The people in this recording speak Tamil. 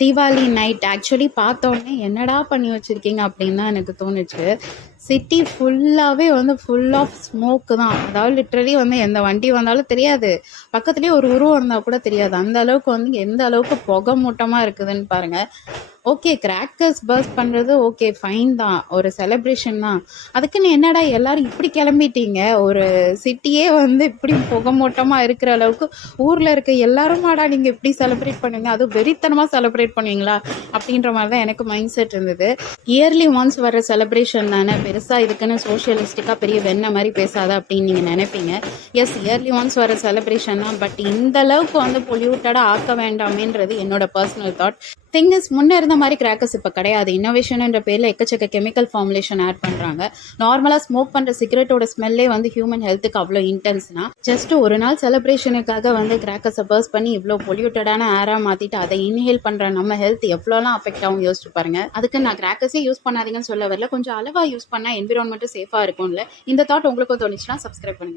தீபாவளி நைட் ஆக்சுவலி பார்த்தோன்னே என்னடா பண்ணி வச்சுருக்கீங்க அப்படின்னு தான் எனக்கு தோணுச்சு. சிட்டி ஃபுல்லாகவே வந்து ஃபுல் ஆஃப் ஸ்மோக்கு தான். அதாவது லிட்ரலி வந்து எந்த வண்டி வந்தாலும் தெரியாது, பக்கத்துலேயே ஒரு உருவம் இருந்தால் கூட தெரியாது. அந்த அளவுக்கு வந்து எந்த அளவுக்கு புகை மூட்டமாக இருக்குதுன்னு பாருங்கள். ஓகே, கிராக்கர்ஸ் பர்ஸ்ட் பண்ணுறது ஓகே ஃபைன் தான், ஒரு செலிப்ரேஷன் தான். அதுக்குன்னு என்னடா எல்லாரும் இப்படி கிளம்பிட்டீங்க, ஒரு சிட்டியே வந்து இப்படி புகமூட்டமாக இருக்கிற அளவுக்கு ஊரில் இருக்க எல்லாருமாடா நீங்கள் இப்படி செலிப்ரேட் பண்ணுவீங்க, அதுவும் வெறித்தனமாக செலிப்ரேட் பண்ணுவீங்களா அப்படின்ற மாதிரி தான் எனக்கு மைண்ட் செட் இருந்தது. இயர்லி ஒன்ஸ் வர செலிப்ரேஷன் தானே, பெருசாக இதுக்குன்னு சோஷியலிஸ்டிக்காக பெரிய வெண்ணெய் மாதிரி பேசாத அப்படின்னு நீங்கள் நினைப்பீங்க. எஸ், இயர்லி ஒன்ஸ் வர செலிப்ரேஷன் தான், பட் இந்த அளவுக்கு வந்து பொல்யூட்டடாக ஆக்க வேண்டாமேன்றது என்னோட பர்சனல் தாட். திங் இஸ், முன்னே இருந்த மாதிரி கிராக்கர்ஸ் இப்போ கிடையாது. இன்னோவேஷன்ன்ற பேரில் எக்கச்சக்க கெமிக்கல் ஃபார்முலேஷன் ஆட் பண்ணுறாங்க. நார்மலாக ஸ்மோக் பண்ணுற சிகரெட்டோட ஸ்மெல்லே வந்து ஹியூமன் ஹெல்த்துக்கு அவ்வளோ இன்டென்ஸ்னா, ஜஸ்ட் ஒரு நாள் செலிப்ரேஷனுக்காக வந்து கிராக்கர்ஸை பர்ஸ் பண்ணி இவ்வளோ பொல்யூட்டடான ஏராக மாற்றிட்டு அதை இன்ஹேல் பண்ணுற நம்ம ஹெல்த் எவ்வளோலாம் அஃபெக்ட் ஆகும் யோசிச்சு பாருங்க. அதுக்கு நான் கிராக்கர்ஸே யூஸ் பண்ணாதீங்கன்னு சொல்ல வரல, கொஞ்சம் அளவாக யூஸ் பண்ணால் என்விரான்மெண்ட்டும் சேஃபாக இருக்கும்ல. இந்த தாட் உங்களுக்கும் தோணுச்சுன்னா சப்ஸ்கிரைப் பண்ணுங்கள்.